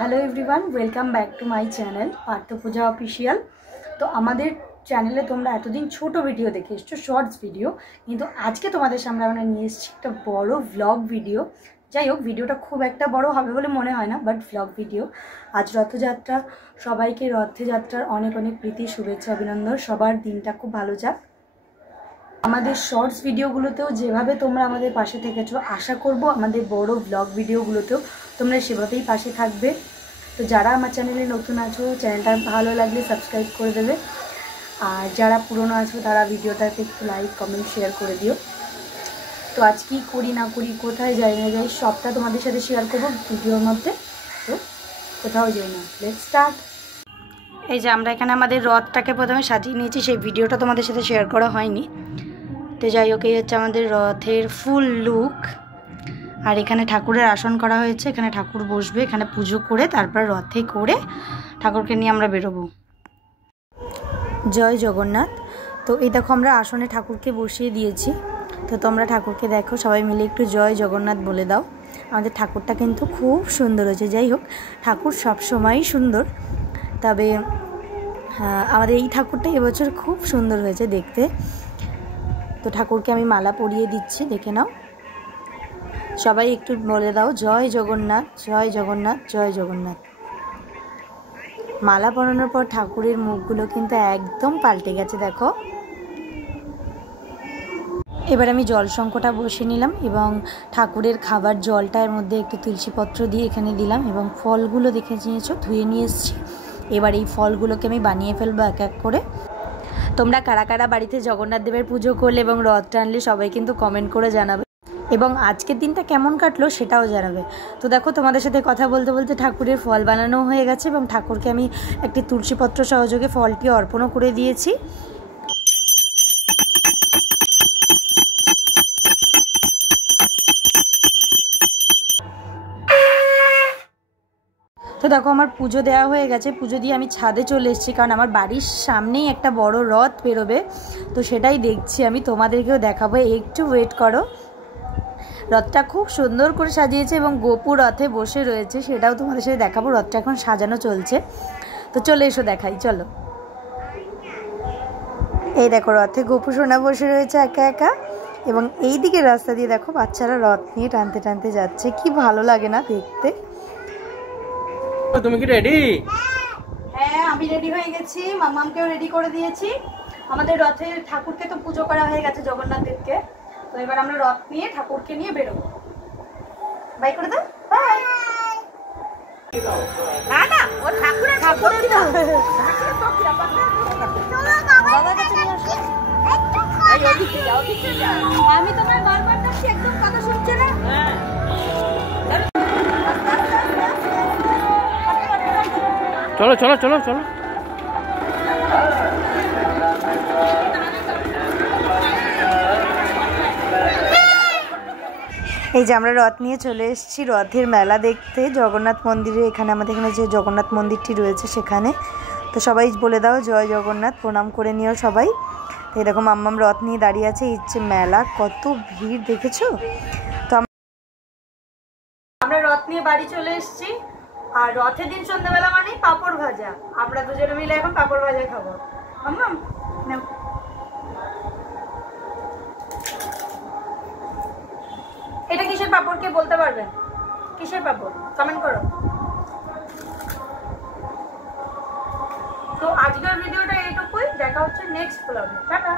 Hello everyone, welcome back to my channel Partha Puja official. তো আমাদের চ্যানেলে তোমরা এতদিন ছোট ভিডিও দেখে এসছো, শর্টস ভিডিও, কিন্তু আজকে তোমাদের সামনে আমরা নিয়ে এসেছি একটা বড় ভ্লগ ভিডিও। যাই হোক, ভিডিওটা খুব একটা বড় হবে বলে মনে হয় না, বাট ভ্লগ ভিডিও। আজ রথযাত্রা, সবাইকে রথযাত্রার অনেক অনেক প্রীতি, শুভেচ্ছা, অভিনন্দন। সবার দিনটা খুব ভালো যাক। আমাদের শর্টস ভিডিওগুলোতেও যেভাবে তোমরা আমাদের পাশে থেকেছো, আশা করব আমাদের বড় ব্লগ ভিডিওগুলোতেও তোমরা সেভাবেই পাশে থাকবে। তো যারা আমার চ্যানেলে নতুন আছো, চ্যানেলটা ভালো লাগলে সাবস্ক্রাইব করে দেবে, আর যারা পুরনো আছো তারা ভিডিওটাকে একটু লাইক, কমেন্ট, শেয়ার করে দিও। তো আজ কী করি না করি, কোথায় যাই না যাই, সবটা তোমাদের সাথে শেয়ার করবো ভিডিওর মধ্যে। তো কোথাও যাই না, লেটস স্টার্ট। এই যে আমরা এখানে আমাদের রথটাকে প্রথমে সাজিয়ে নিয়েছি, সেই ভিডিওটা তোমাদের সাথে শেয়ার করা হয়নি। তো যাই হোক, এই হচ্ছে আমাদের রথের ফুল লুক। আর এখানে ঠাকুরের আসন করা হয়েছে, এখানে ঠাকুর বসবে, এখানে পুজো করে তারপর রথে করে ঠাকুরকে নিয়ে আমরা বেরোবো। জয় জগন্নাথ। তো এই দেখো, আমরা আসনে ঠাকুরকে বসিয়ে দিয়েছি। তো তোমরা ঠাকুরকে দেখো, সবাই মিলে একটু জয় জগন্নাথ বলে দাও। আমাদের ঠাকুরটা কিন্তু খুব সুন্দর হয়েছে। যাই হোক, ঠাকুর সবসময়ই সুন্দর, তবে আমাদের এই ঠাকুরটা এবছর খুব সুন্দর হয়েছে দেখতে। তো ঠাকুরকে আমি মালা পরিয়ে দিচ্ছি, দেখে নাও। সবাই একটু বলে দাও জয় জগন্নাথ, জয় জগন্নাথ, জয় জগন্নাথ। মালা পরানোর পর ঠাকুরের মুখগুলো কিন্তু একদম পাল্টে গেছে, দেখো। এবার আমি জল শঙ্খটা বসে নিলাম এবং ঠাকুরের খাবার জলটা এর মধ্যে একটু তুলসীপত্র দিয়ে এখানে দিলাম, এবং ফলগুলো দেখে নিয়েছো, ধুয়ে নিয়ে এসেছি। এবার এই ফলগুলোকে আমি বানিয়ে ফেলবো এক এক করে। তোমরা কারা কারা বাড়িতে জগন্নাথ দেবের পুজো করলে এবং রথ টানলে সবাই কিন্তু কমেন্ট করে জানাবে, এবং আজকের দিনটা কেমন কাটলো সেটাও জানাবে। তো দেখো, তোমাদের সাথে কথা বলতে বলতে ঠাকুরের ফল বানানো হয়ে গেছে, এবং ঠাকুরকে আমি একটি তুলসীপত্র সহযোগে ফলটি অর্পণও করে দিয়েছি। তো দেখো, আমার পুজো দেওয়া হয়ে গেছে। পুজো দিয়ে আমি ছাদে চলে এসেছি, কারণ আমার বাড়ির সামনেই একটা বড় রথ বেরোবে। তো সেটাই দেখছি, আমি তোমাদেরকেও দেখাবো, একটু ওয়েট করো। রথটা খুব সুন্দর করে সাজিয়েছে এবং গোপু রথে বসে রয়েছে, সেটাও তোমাদের সাথে দেখাবো। রথটা এখন সাজানো চলছে, তো চলে এসো দেখাই, চলো। এই দেখো, রথে গোপু সোনা বসে রয়েছে একা একা, এবং এই দিকে রাস্তা দিয়ে দেখো বাচ্চারা রথ নিয়ে টানতে টানতে যাচ্ছে। কি ভালো লাগে না দেখতে। তুমি কি রেডি? হ্যাঁ, আমি রেডি হয়ে গেছি, মামামকেও রেডি করে দিয়েছি। আমাদের রথের ঠাকুরকে তো পুজো করা হয়ে গেছে, জগন্নাথ দেবকে। তো এবার আমরা রথ নিয়ে ঠাকুরকে নিয়ে বেরোবো। বাই করে দাও, বাই। না না, ও ঠাকুরের ঠাকুরের না, বাবার কাছে নিয়ে আসো। এই ওদিকে যাও, ওদিকে যাও। আমি তোমার বারবার ডাকছি, একদম কথা শুনছে না। হ্যাঁ, চলো চলো চলো চলো। এই যে আমরা রথ নিয়ে চলে এসেছি রথের মেলা দেখতে, জগন্নাথ মন্দিরে। এখানে আমাদের এখানে যে জগন্নাথ মন্দিরটি রয়েছে সেখানে। তো সবাই বলে দাও জয় জগন্নাথ, প্রণাম করে নিও সবাই। তো এরকম মাম্মাম রথ নিয়ে দাঁড়িয়ে আছে। এই যে মেলা, কত ভিড় দেখেছো। তো আমরা রথ নিয়ে বাড়ি চলে এসেছি, আর রথের দিন সন্ধ্যাবেলা মানে পাঁপড় ভাজা। আমরা দুজনে মিলে এখন পাঁপড় ভাজা খাবো। মাম্মাম নাও। এটা কিসের পাঁপড়, কে বলতে পারবেন? কিসের পাঁপড়, কমেন্ট করো। তো আজকের ভিডিওটা এইটুকুই, দেখা হচ্ছে নেক্সট ব্লগে। টাটা।